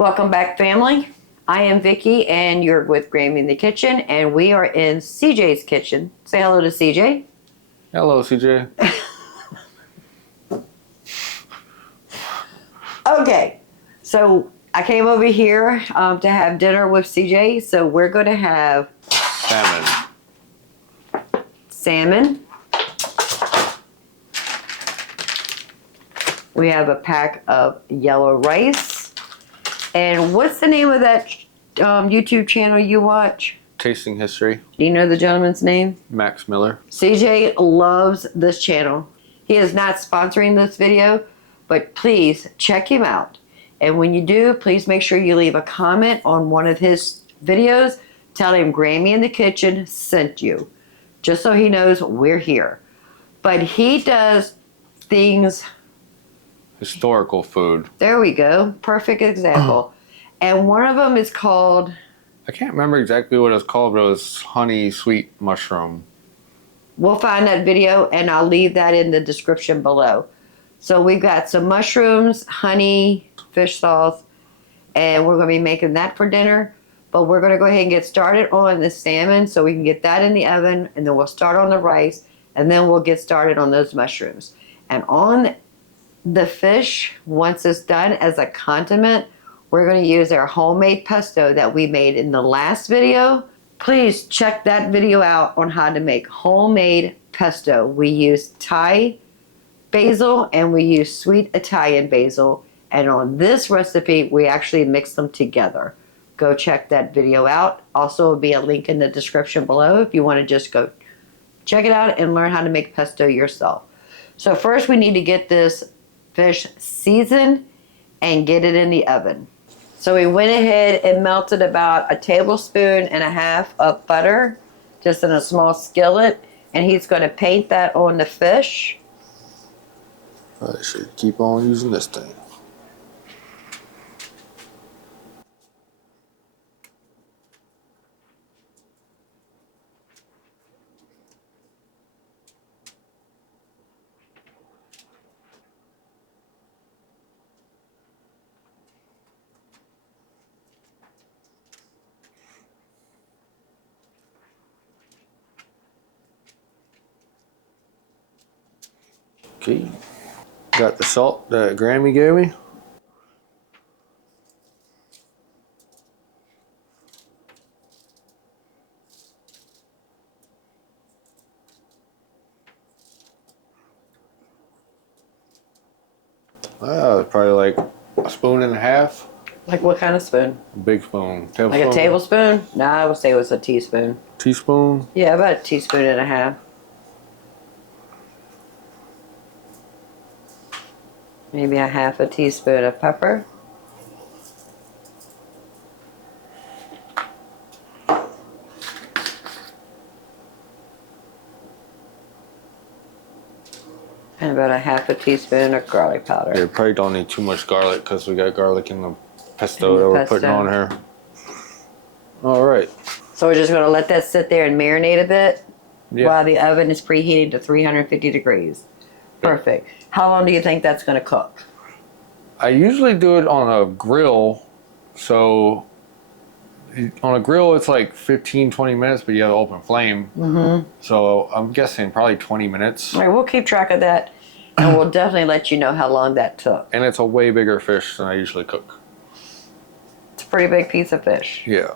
Welcome back, family. I am Vicky, and you're with Grammy in the kitchen, and we are in CJ's kitchen. Say hello to CJ. Hello, CJ. Okay, so I came over here to have dinner with CJ, so we're going to have salmon. We have a pack of yellow rice. And what's the name of that YouTube channel you watch? Tasting History. Do you know the gentleman's name? Max Miller. CJ loves this channel. He is not sponsoring this video, but please check him out. And when you do, please make sure you leave a comment on one of his videos. Tell him Grammy in the Kitchen sent you, just so he knows we're here. But he does things... Historical food. There we go. Perfect example. And one of them is called... I can't remember exactly what it's called, but it was honey sweet mushroom. We'll find that video, and I'll leave that in the description below. So we've got some mushrooms, honey, fish sauce, and we're going to be making that for dinner. But we're going to go ahead and get started on the salmon so we can get that in the oven, and then we'll start on the rice, and then we'll get started on those mushrooms. And on the fish, once it's done as a condiment, we're going to use our homemade pesto that we made in the last video. Please check that video out on how to make homemade pesto. We use Thai basil and we use sweet Italian basil. And on this recipe, we actually mix them together. Go check that video out. Also, will be a link in the description below if you want to just go check it out and learn how to make pesto yourself. So first we need to get this fish seasoned and get it in the oven. So we went ahead and melted about 1.5 tablespoons of butter, just in a small skillet, and he's going to paint that on the fish. I should keep on using this thing. Okay, got the salt that Grammy gave me. Probably like 1.5 spoons. Like what kind of spoon? A big spoon. Like a tablespoon? No, I would say it was a teaspoon. Teaspoon? Yeah, about 1.5 teaspoons. Maybe 1/2 teaspoon of pepper. And about 1/2 teaspoon of garlic powder. Yeah, probably don't need too much garlic because we got garlic in the pesto that we're putting on here. All right. So we're just going to let that sit there and marinate a bit while the oven is preheating to 350 degrees. Perfect. How long do you think that's going to cook? I usually do it on a grill. So on a grill, it's like 15-20 minutes, but you have an open flame. Mm-hmm. So I'm guessing probably 20 minutes. All right, we'll keep track of that, and we'll definitely let you know how long that took. And it's a way bigger fish than I usually cook. It's a pretty big piece of fish. Yeah.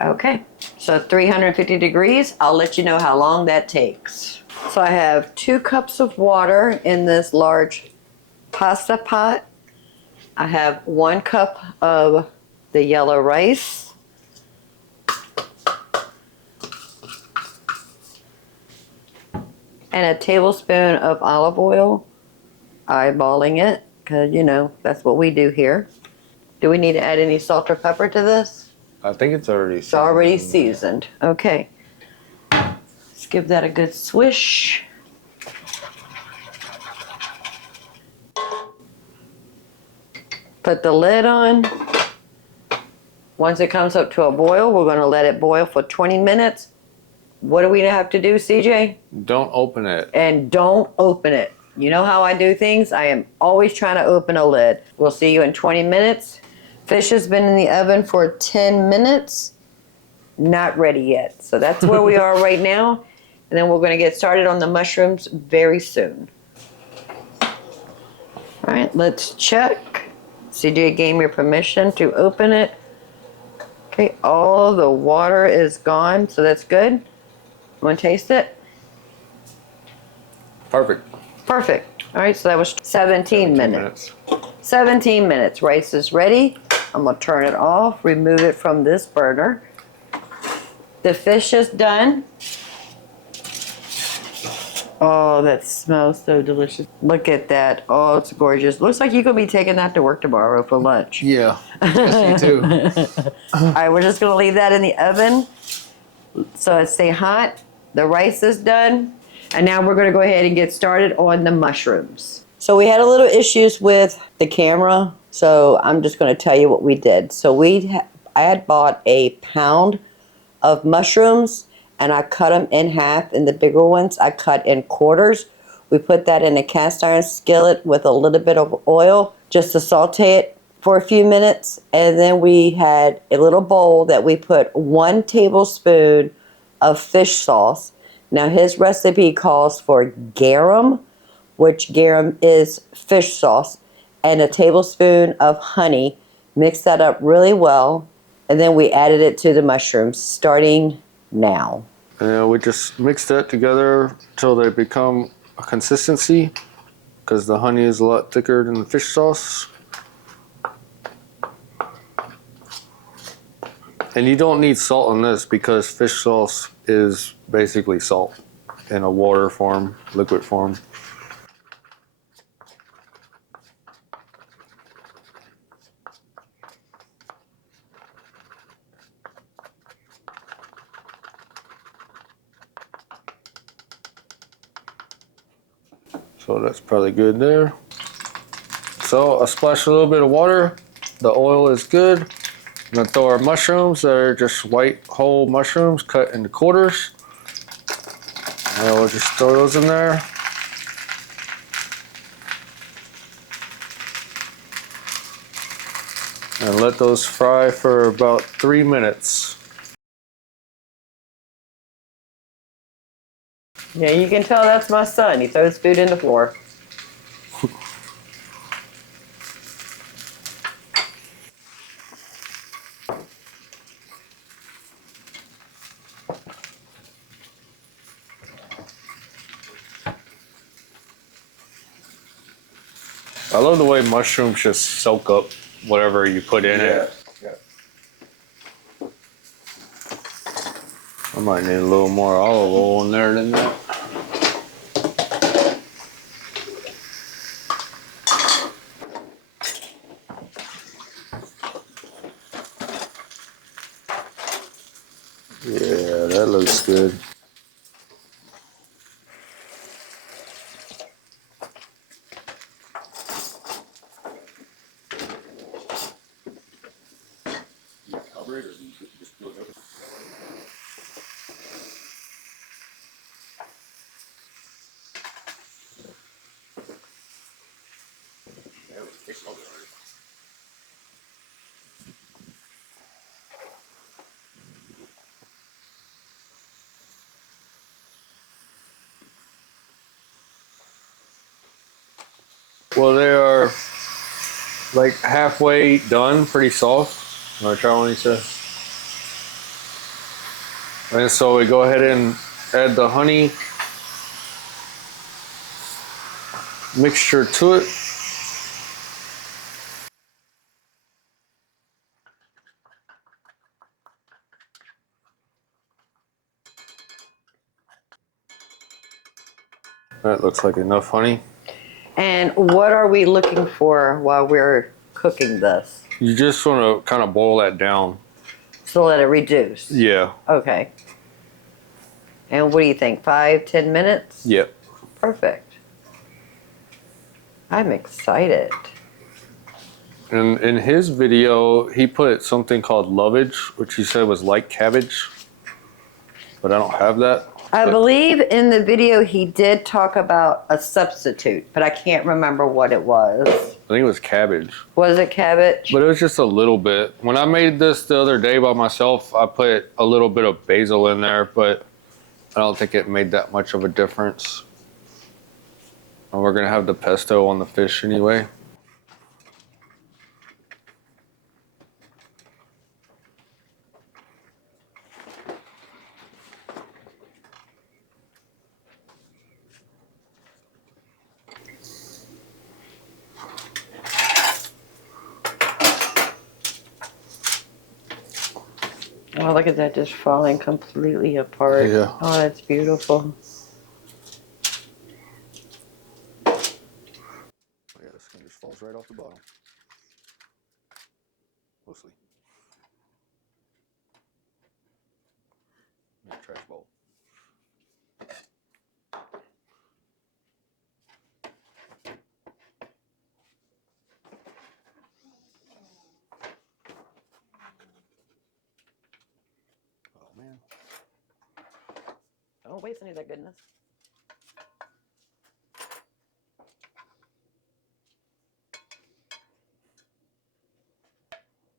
Okay. So 350 degrees. I'll let you know how long that takes. So I have 2 cups of water in this large pasta pot. I have 1 cup of the yellow rice. And a tablespoon of olive oil. Eyeballing it, because, you know, that's what we do here. Do we need to add any salt or pepper to this? I think it's already seasoned. It's already seasoned. Okay. Let's give that a good swish. Put the lid on. Once it comes up to a boil, we're going to let it boil for 20 minutes. What do we have to do, CJ? Don't open it. And don't open it. You know how I do things? I am always trying to open a lid. We'll see you in 20 minutes. Fish has been in the oven for 10 minutes. Not ready yet. So that's where we are right now. And then we're going to get started on the mushrooms very soon. All right, let's check. CJ gave me permission to open it. Okay, all the water is gone, so that's good. Want to taste it? Perfect. Perfect. All right, so that was 17 minutes. 17 minutes. Rice is ready. I'm going to turn it off, remove it from this burner. The fish is done. Oh, that smells so delicious. Look at that. Oh, it's gorgeous. Looks like you're going to be taking that to work tomorrow for lunch. Yeah. Yes, you too. All right, we're just going to leave that in the oven so it stay hot. The rice is done. And now we're going to go ahead and get started on the mushrooms. So we had a little issues with the camera, so I'm just going to tell you what we did. So I had bought a pound of mushrooms, and I cut them in half, and the bigger ones I cut in quarters. We put that in a cast iron skillet with a little bit of oil just to saute it for a few minutes. And then we had a little bowl that we put 1 tablespoon of fish sauce. Now his recipe calls for garum, which garum is fish sauce, and a tablespoon of honey. Mix that up really well. And then we added it to the mushrooms, starting now. And we just mix that together until they become a consistency, because the honey is a lot thicker than the fish sauce. And you don't need salt on this because fish sauce is basically salt in a water form, liquid form. So that's probably good there. So I splash a little bit of water. The oil is good. I'm gonna throw our mushrooms. They're just white whole mushrooms cut into quarters. And we'll just throw those in there. And let those fry for about 3 minutes. Yeah, you can tell that's my son. He throws food in the floor. I love the way mushrooms just soak up whatever you put in it. I might need a little more olive oil in there than that. Yeah, that looks good. Well, they are like halfway done, pretty soft. You want to try one, Lisa? And so we go ahead and add the honey mixture to it. That looks like enough honey. And what are we looking for while we're cooking this? You just want to kind of boil that down. So let it reduce? Yeah. Okay. And what do you think, 5-10 minutes? Yep. Perfect. I'm excited. And in his video, he put something called lovage, which he said was like cabbage, but I don't have that. I believe in the video he did talk about a substitute, but I can't remember what it was. I think it was cabbage. Was it cabbage? But it was just a little bit. When I made this the other day by myself, I put a little bit of basil in there, but I don't think it made that much of a difference. And we're gonna have the pesto on the fish anyway. Oh, look at that, just falling completely apart. Yeah. Oh, that's beautiful. Yeah, the skin just falls right off the bottom. Mostly. Yeah, trash bowl. Oh man. Don't waste any of that goodness.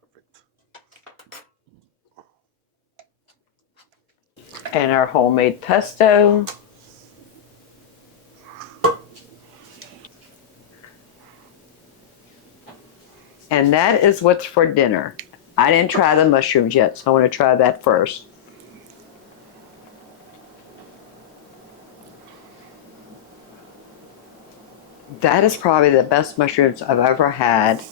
Perfect. And our homemade pesto. And that is what's for dinner. I didn't try the mushrooms yet, so I want to try that first. That is probably the best mushrooms I've ever had.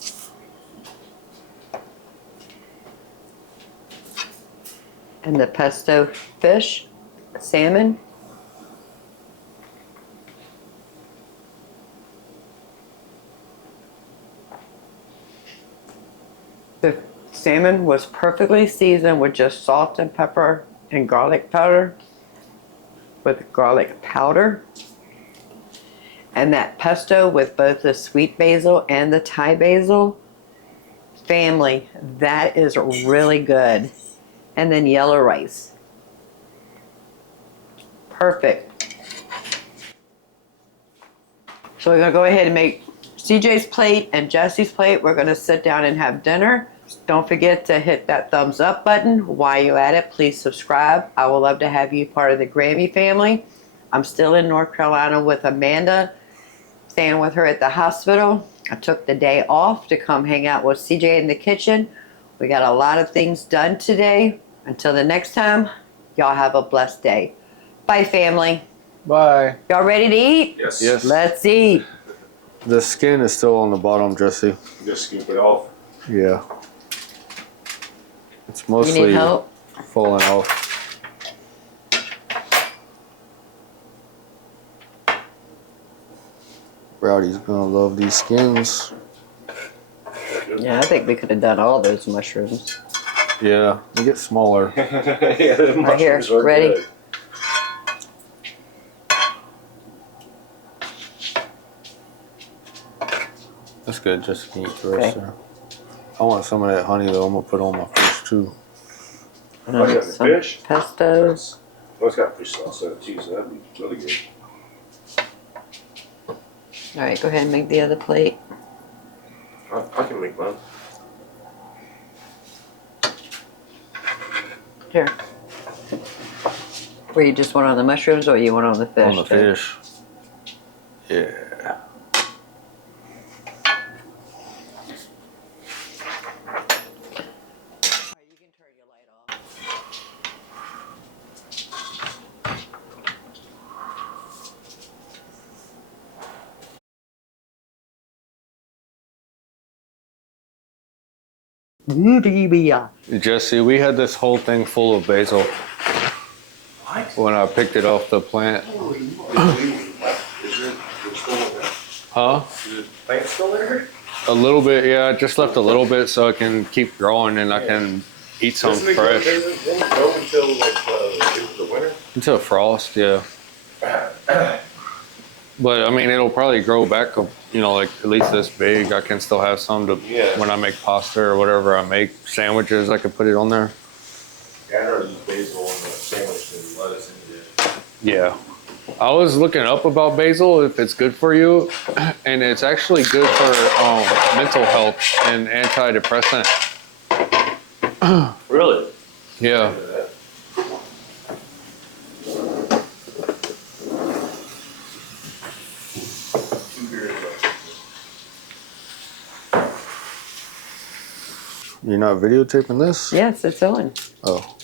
And the pesto fish, salmon. The salmon was perfectly seasoned with just salt and pepper and garlic powder. With garlic powder. And that pesto with both the sweet basil and the Thai basil. Family, that is really good. And then yellow rice. Perfect. So we're gonna go ahead and make CJ's plate and Jesse's plate. We're gonna sit down and have dinner. Don't forget to hit that thumbs up button. While you're at it, please subscribe. I would love to have you part of the Grammy family. I'm still in North Carolina with Amanda, staying with her at the hospital. I took the day off to come hang out with CJ in the kitchen. We got a lot of things done today. Until the next time, y'all have a blessed day. Bye, family. Bye. Y'all ready to eat? Yes. Yes. Let's eat. The skin is still on the bottom, Jesse. Just scoop it off. Yeah. It's You mostly need help? falling off. Rowdy's gonna love these skins. Yeah, I think we could have done all those mushrooms. Yeah, they get smaller. Yeah, the Right here, mushrooms are ready? good. That's good, just can eat the rest Okay. there. I want some of that honey though, I'm gonna put on my fish too. Oh, you got the Some fish? pesto. Oh, it's got fish sauce in it too, so that'd be really good. All right, go ahead and make the other plate. I can make mine. Here. Where you just want on the mushrooms or you want on the fish? On the fish. Yeah. You can turn your light off. Jesse, we had this whole thing full of basil What? when I picked it off the plant. Huh? Is the plant still there? A little bit, yeah. I just left a little bit so it can keep growing and I can eat some Doesn't it fresh. Doesn't it go until like the winter? Until frost, yeah. But I mean, it'll probably grow back, you know, like at least this big. I can still have some to Yeah. when I make pasta or whatever I make sandwiches. I could put it on there. Yeah, I'd rather use basil on the sandwich than lettuce into it. Yeah. I was looking up about basil, if it's good for you, and it's actually good for mental health and antidepressant. Really? Yeah. You're not videotaping this? Yes, it's on. Oh.